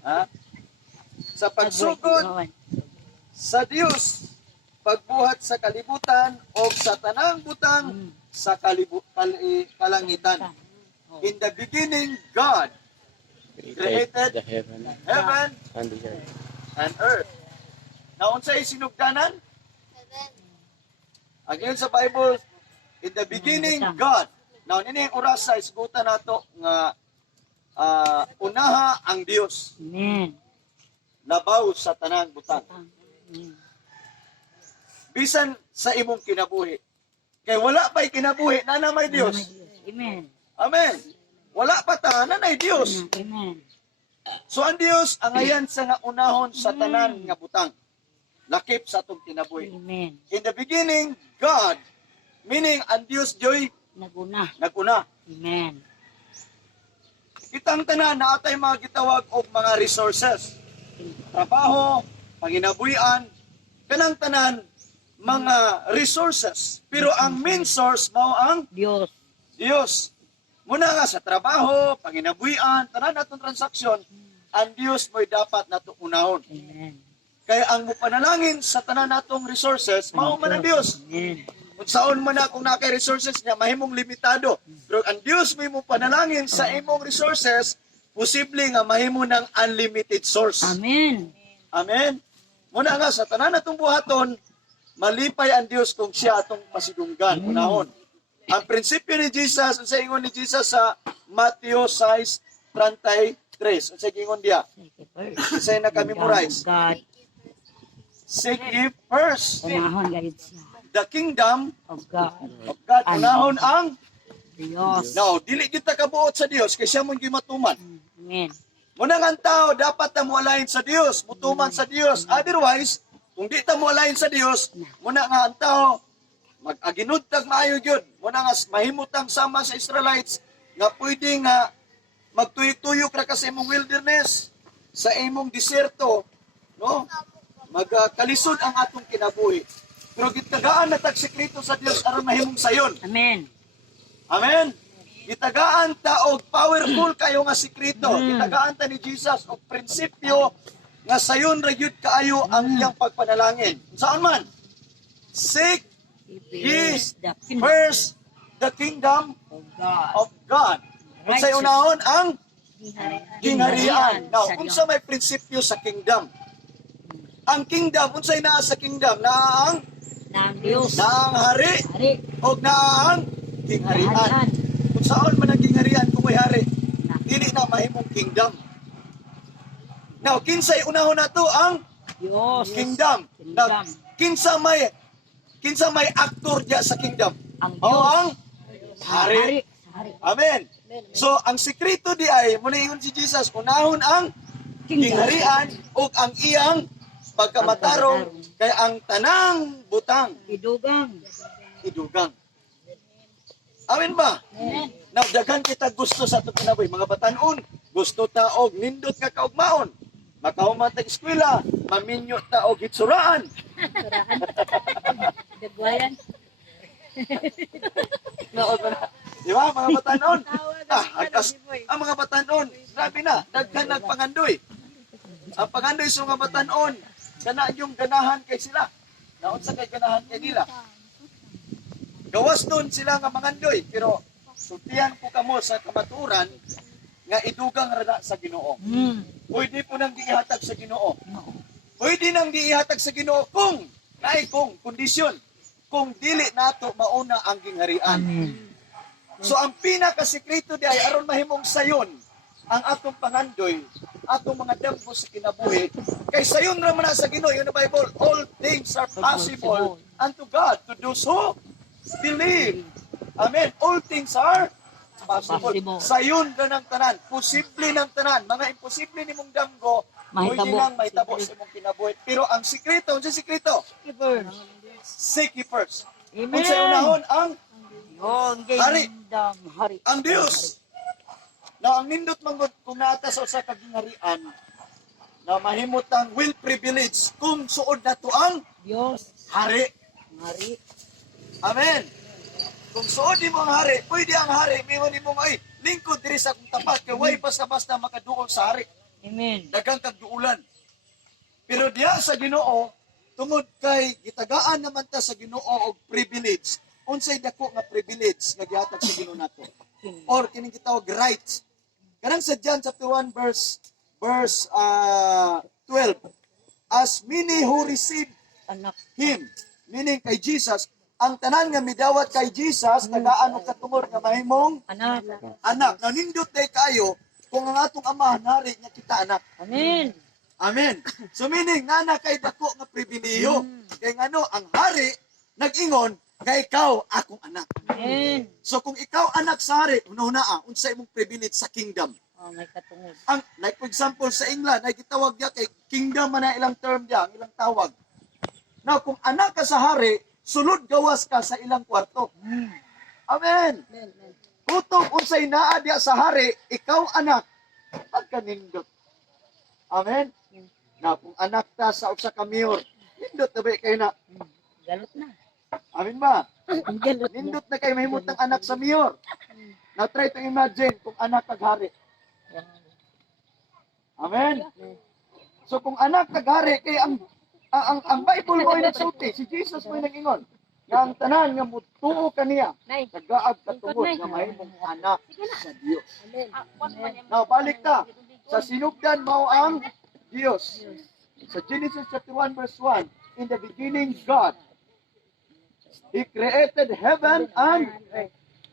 Ha? Sa pagsugod sa Dios, pagbuhat sa kalibutan o sa tanang butang sa kalangitan. In the beginning, God created the heaven heaven and the earth. and earth. Naunsay sinugdanan? Again sa Bible, in the beginning, God. Now, nini yung oras sa isgutan nato nga unaha ang Dios. Amen. Labaw sa tanang butang. Amen. Bisan sa imong kinabuhi. Kay wala pa'y kinabuhi, na may Dios. Amen. Amen. Wala pa ta, nanay Dios. Amen. So ang Dios, ang ayan sa nga unahon sa tanan nga butang. Lakip sa atong kinabuhi. Amen. In the beginning, God, meaning ang Dios joy Naguna. naguna. Amen. Kitang tanan na atay mga gitawag og mga resources. Trabaho, panginabuhian, kanang tanan mga resources. Pero ang main source mao ang Diyos. Dios. Muna nga sa trabaho, panginabuhian, tanan natong transaksyon, ang Dios mo'y dapat nato unahon. Amen. Kaya ang mupanalangin sa tanan natong resources, mao man ang Dios. Amen. Kung saan man na kung nakay resources niya, mahimong limitado. Pero ang Dios mo panalangin sa imong resources, posible nga mahimo ng unlimited source. Amen. Amen? Muna nga, sa tanan natong buhaton, malipay ang Dios kung siya atong pasidunggan. Unahon. Ang prinsipyo ni Jesus, ang sa ingon ni Jesus sa Matthew 6:33. Ang sa ingon diya, sa na kami memorize. God. Seek ye first Unahon gayud siya. the kingdom Of God. of God. Unahon ang Diyos. Now, dili kita kabuot sa Dios kay siya mong gimatuman. Amen. Muna nga ang tao dapat na mualayin sa Dios, mutuman sa Dios. Otherwise, kung di ta mualayin sa Dios, muna nga ang tao mag-aginudtag maayo gyud. Muna nga mahimutang sama sa Israelites nga pwede nga magtuyok-tuyok ra ka sa imong wilderness, sa imong diserto, no? Magkalisod ang atong kinabuhi. Pero gitagaan na tag sekreto sa Dios aron mahimong sayon. Amen. Amen. Gitagaan ta og powerful kayo nga sekreto. Gitagaan ta ni Jesus og prinsipyo nga sayon ra gyud kaayo ang iyang pagpanalangin. Saan man? Seek ye first the kingdom Of God. of God. Unsay unahon ang Gingharian. Now, Sa unsa may prinsipyo sa kingdom? Ang kingdom, unsay naa sa kingdom? Naa ang Ng Diyos. hari Hari. o naa ang gingharian. Kung saan man ang gingharian kung may hari, dili na mahimong kingdom. Now, kinsay unahon nato ang Diyos. kingdom. Now, kinsa may actor diya sa kingdom? Ang O Diyos. ang hari. Hari. Amen. So, ang sekreto di ay, muna ingon si Jesus, unahon ang gingharian o ang iyang pagkamatarong kay ang tanang butang Idugang. idugang. Amen ba? Amen. Now, daghan kita gusto sa itong kinabuhi. Mga batanon, gusto ta og nindot nga kaugmaon. Makahuman ta eskwela, maminyo ta og hitsuraan. Dagwayan. Di ba, mga batanon? Ang mga batanon, grabe na, daghan nagpangandoy. Ang pangandoy sa mga batanon, kana yung ganahan kay sila. Naon sa kay ganahan kay nila. Gawas nun sila nga mangandoy, pero sultihan ko kamo sa kamaturan nga idugang rada sa Ginoo. Pwede po nang giihatag sa Ginoo. Pwede nang giihatag sa Ginoo kung kondisyon, kung dili nato mauna ang gingharian. So ang pinakasekreto di ay aron mahimong sayon ang atong pangandoy, atong mga damgo sa kinabuhi. Kay sayon ra man na sa Ginoo, yung Bible, all things are possible unto God to those who believe. Amen. All things are possible. Sayon ra ng tanan, posible ng tanan. Mga imposible nimong damgo, pwede nang mahitabo sa imong kinabuhi. Pero ang sekreto, ang sekreto, seek ye first. Amen. Kung sa unahon ang Yung Hari. kingdom. Hari. ang Dios. Na ang nindot manggod kung naata sa usa ka gingharian na mahimot ang will privilege kung suod na to ang Diyos. hari. Hari. Amen. Kung suod mo ang hari, pwede ang hari, may mo ay lingkod diri sa akong tapat kay way basta-basta makaduol sa hari. Amen. Daghang kagduulan. Pero diya sa Ginoo, tungod kay gitagaan naman ta sa Ginoo og privilege. Unsay dako nga privilege nga gihatag sa Ginoo nato? Or kining gitawag rights. Kanang sa John chapter 1 verse 12. As many who receive Anak. him, meaning kay Jesus, ang tanan nga midawat kay Jesus, tagaan og katungod nga mahimong Anak. anak. Nanindot day kayo kung ang atong amahan hari nga kita anak. Amen. Amen. So meaning nana kay dako nga pribilehiyo. Kay ngano ang hari nag-ingon nga ikaw akong anak. Amen. So kung ikaw anak sa hari, una-una unsa imong privilege sa kingdom. Oh, may katungod. Ang like for example sa England ay gitawag diya kay kingdom man ang ilang term diya, ang ilang tawag. Now kung anak ka sa hari, sulod gawas ka sa ilang kwarto. Amen. Kutong unsay naa diya sa hari, ikaw anak, pagkanindot. Amen. Na kung anak ta sa usa ka mayor, nindot na ba kayo na? Galot na. Amen ba? Galot na. Nindot na kayo mahimutang anak sa mayor. Now try to imagine kung anak kag hari. Amen. So kung anak kag hari kay ang Bible mo ay nagsulti, si Jesus mo ay nag-ingon. Nga ang tanan nga mutuo kaniya, nagaag katungod nga mahimong anak sa Dios. Now balik ta sa sinugdan mao ang Dios. Sa Genesis chapter 1 verse 1, in the beginning God He created heaven and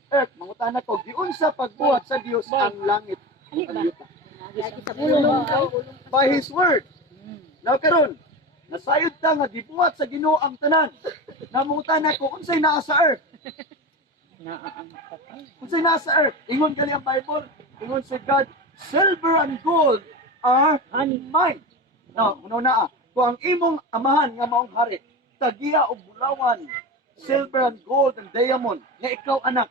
earth. Mangutana ko, giunsa pagbuhat sa Dios ang langit. Ang yuta. By His word. Now karon, nasayod ta nga gibuhat sa Ginoo ang tanan. Namungutana ko, unsay naa sa earth? Unsay naa sa earth? Ingon gali ang Bible. Ingon sa God, silver and gold are mine. Now, una kung ang imong amahan nga maong hari, tagiya og bulawan, silver and gold and diamond, nga ikaw anak,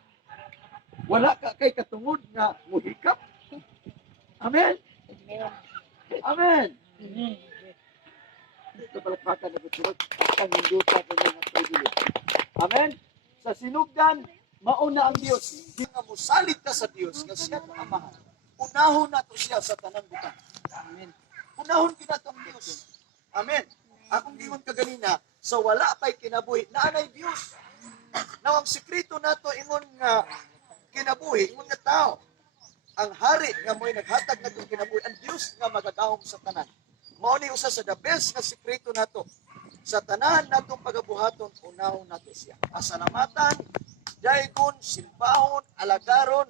wala ka kay katungod nga muhikap. Amen? Amen. Ito palakpakan na gusto ang hinduta ko ng privilege. Amen? Sa sinugdan, mauna ang Diyos. Di nga musalit ka sa Diyos, nga siya ang amahan. Unahon na to siya sa tanang butang. Amen. Unahon kinato ang Diyos. Amen. Akong giwan ka ganina, sa wala pa'y kinabuhi, naanay Diyos. Now, ang sekreto nato ingon nga kinabuhi, ingon nga tao. Ang hari nga mo'y naghatag na itong kinabuhi, ang Diyos nga magagahom sa tanan. Mao ni usa sa the best nga sekreto nato. Sa tanan natong pagabuhaton, unahon nato siya. Pasalamatan, daygon, silbahon, alagaron,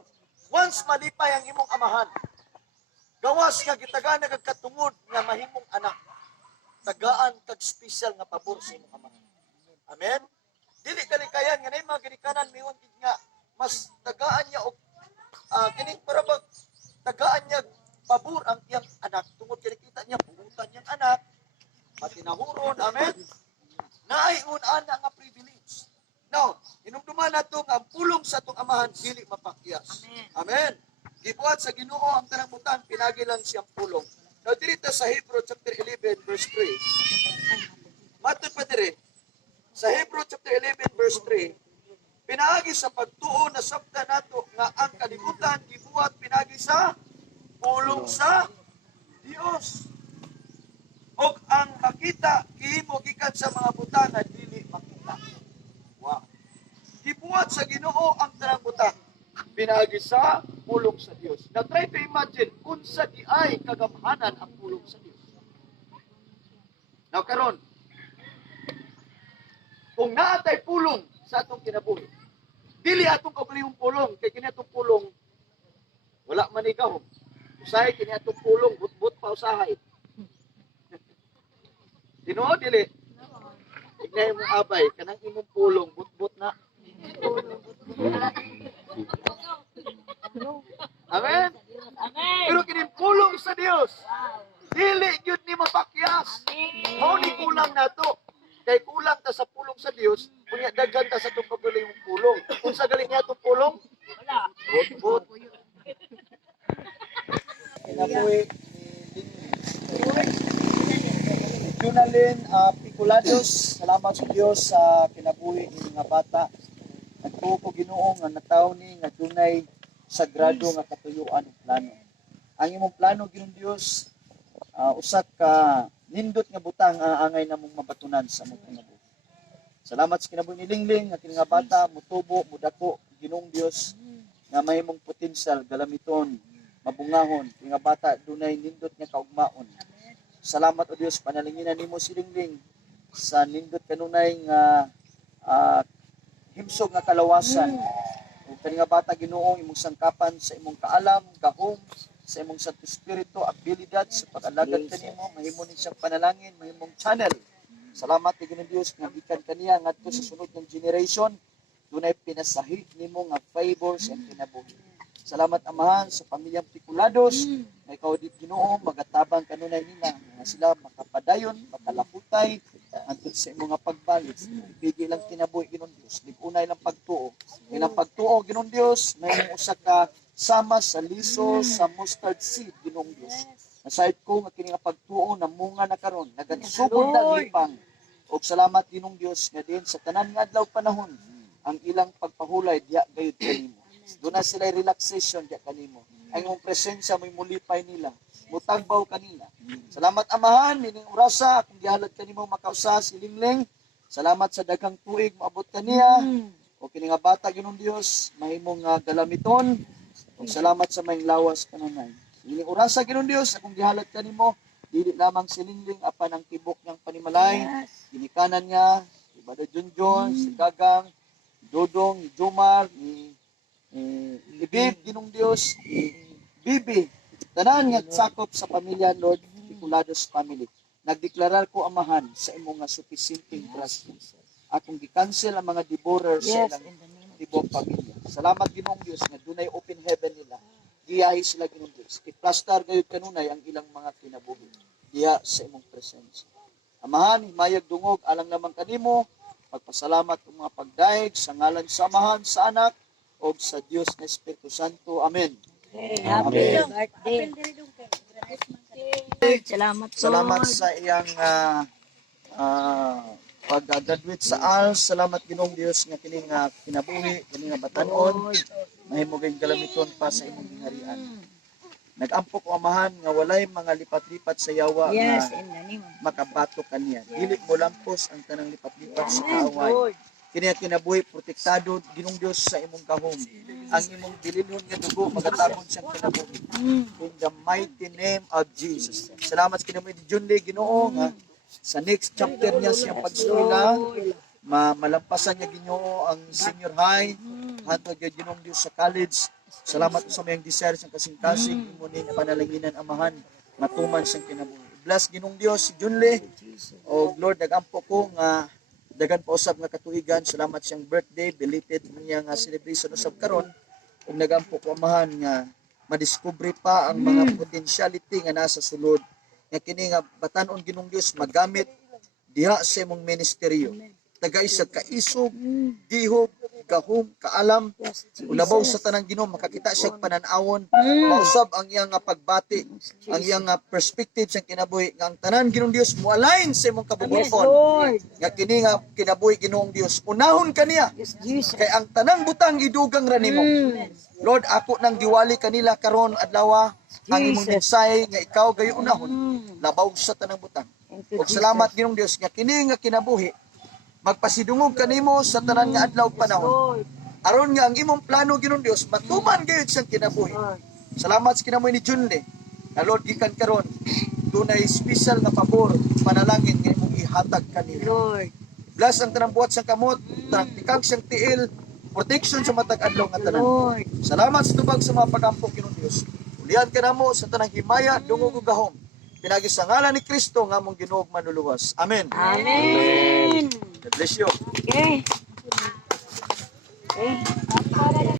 once malipay ang imong amahan. Gawas nga gitagaan na kagkatungod nga mahimong anak. Tagaan kag special nga pabor sa imong amahan. Amen? Dili kalikayan nga na yung mga ginikanan miyon nga mas tagaan niya og kining para bang tagaan niya pabor ang iyang anak tungod kay kita niya burutan niyang anak matinahuron. Amen? Naay una nga privilege. Now, inumduman nato nga ang pulong sa atong amahan dili mapakyas. Amen. Gibuhat sa Ginoo ang tanang butang pinagi lang siyang pulong. Now dito sa Hebrew chapter 11 verse 3. Matod pa dire sa Hebrew chapter 11 verse 3. Pinaagi sa pagtuo na sabta nato nga ang kalibutan gibuhat pinagi sa pulong sa Dios. Og ang makita gihimo gikan sa mga butang nga dili makita. Wow. Gibuhat sa Ginoo ang tanang butang pinagi sa pulong sa Dios. Now try to imagine unsa di ay kagamhanan ang pulong sa Dios. Now karon, kung naatay pulong sa atong kinabuhi, dili atong kabalihong pulong kay kini atong pulong wala man ikaw. Usahay kini atong pulong but pa usahay. Tinuod dili. Ignay mo abay kanang imong pulong but na. Amen. Pero kining pulong sa Dios, dili gyud ni mapakyas. Mao ni kulang nato. Kay kulang ta sa pulong sa Dios, kunya daghan ta sa tong kabalihong pulong. Unsa galing niya tong pulong? Wala. But. Kinabuhi ni Junalyn Piculados, salamat sa Dios sa kinabuhi ni nga bata. Nagtuo ko Ginoo nga nataw ni nga dunay sagrado nga katuyuan ug plano. Ang imong plano Ginoong Dios, usa ka nindot nga butang angay namong mabatunan sa among kinabuhi. Salamat sa kinabuhi ni Lingling nga kini nga bata mutubo, mudako Ginoong Dios nga mahimong potensyal galamiton, mabungahon, kini nga bata dunay nindot nga kaugmaon. Salamat o Dios, panalinginan nimo si Lingling sa nindot kanunay nga himsog nga kalawasan. Ug kani nga bata Ginoo imong sangkapan sa imong kaalam, gahom, sa imong Santo Espiritu, abilidad sa pag-alagad kanimo, mahimo ni siyang panalangin, mahimong channel. Salamat kay Ginoong Dios nga gikan kaniya ngadto sa sunod ng generation, dunay pinasahig nimo nga favors and kinabuhi. Salamat Amahan sa pamilyang Picolados, nga ikaw di Ginoo magatabang kanunay nila nga sila makapadayon, makalaputay antud sa imong nga pagbalik. Ibigay lang kinabuhi Ginoong Dios, lipunay lang pagtuo. Ilang pagtuo Ginoong Dios, may usa ka sama sa liso sa mustard seed Ginoong Dios. Nasayod ko nga kini nga pagtuo na munga na karon, nagansugod na lipang. Og salamat Ginoong Dios nga din sa tanan nga adlaw panahon ang ilang pagpahulay diha gayud kanimo. Doon na sila relaxation diha kanimo. Ang imong presensya may mulipay nila, mutagbaw kanila. Salamat Amahan, nining orasa akong gihalad kanimo makausa si Lingling. Salamat sa daghang tuig maabot kaniya. O kini nga bata Ginoong Dios, mahimong galamiton. Ug salamat sa may lawas kanunay. Nining orasa Ginoong Dios akong gihalad kanimo, dili lamang si Lingling apan ang tibok niyang panimalay, ginikanan niya si Bado Junjun, si Gagang, Dodong, ni Jomar, ni Ibig Ginong Dios, ni Bibi, tanan nga sakop sa pamilya Lord, Picolados family. Nagdeklarar ko Amahan sa imong nga sufficienting grasya. Akong gi-cancel ang mga devourers sa ilang tibok pamilya. Salamat Ginong Dios nga dunay open heaven nila. Giyahi sila Ginong Dios. Iplastar gayud kanunay ang ilang mga kinabuhi diha sa imong presensya. Amahan, himayag dungog alang lamang kanimo, pagpasalamat ng mga pagdaig sa ngalan sa Amahan, sa Anak, o sa Dios na Espiritu Santo. Amen. Happy birthday. Salamat po. Salamat sa iyang pag-graduate sa ALS. Salamat Ginoong Dios nga kini nga kinabuhi, kini nga batanon, mahimo kayong galamiton pa sa imong gingharian. Nag-ampo ko Amahan nga walay mga lipat-lipat sa yawa Yes, nga in the name of makabato kaniya. Dili mo lampos ang tanang lipat-lipat sa kaaway. Kini nga kinabuhi protektado Ginong Dios sa imong gahom. Ang imong dililhon nga dugo magatabon siyang kinabuhi. In the mighty name of Jesus. Salamat sa kinabuhi ni Junley Ginoo nga sa next chapter niya siyang pag-eskwela, malampasan niya Ginoo ang senior high, hantod gyud Ginong Dios sa college. Salamat sa mayang desire siyang kasing-kasing imo ning panalanginan Amahan matuman siyang kinabuhi. Bless Ginong Dios si Junley. O Lord, nagampo ko nga dagan pa usab nga katuigan. Salamat siyang birthday, belated niya nga celebration usab karon. Ug nagampo ko Amahan nga madiskubre pa ang mga potentiality nga nasa sulod. Nga kini nga batan-on Ginong Dios magamit diha sa imong ministeryo. Tagay sa kaisog, dihog, gahom, kaalam, ulabaw sa tanang Ginoo makakita siya pananawon, mausab ang iyang pagbati, ang iyang perspective sa kinabuhi nga ang tanan Ginoong Dios mo align sa imong kabubuton. Nga kini nga kinabuhi Ginoong Dios, unahon kaniya. Kay ang tanang butang idugang ra nimo. Lord, ako nang giwali kanila karon adlaw ang imong mensahe nga ikaw gayo unahon, labaw sa tanang butang. Ug salamat Ginoong Dios nga kini nga kinabuhi magpasidungog kanimo sa tanan nga adlaw panahon. Aron nga ang imong plano Ginoong Dios matuman gayud siyang kinabuhi. Salamat sa kinabuhi ni Junley. Na Lord gikan karon dunay special nga pabor panalangin nga imong ihatag kanila. Bless ang tanang buhat siyang kamot, tanang tikag siyang tiil, protection sa matag adlaw nga tanan. Salamat sa tubag sa mga pag-ampo Ginoong Dios. Ulihan ka namo sa tanang himaya dungog ug gahom. Pinagi sa ngalan ni Kristo nga mong Ginoo manuluwas. Amen. Amen. God bless you. Okay. Okay.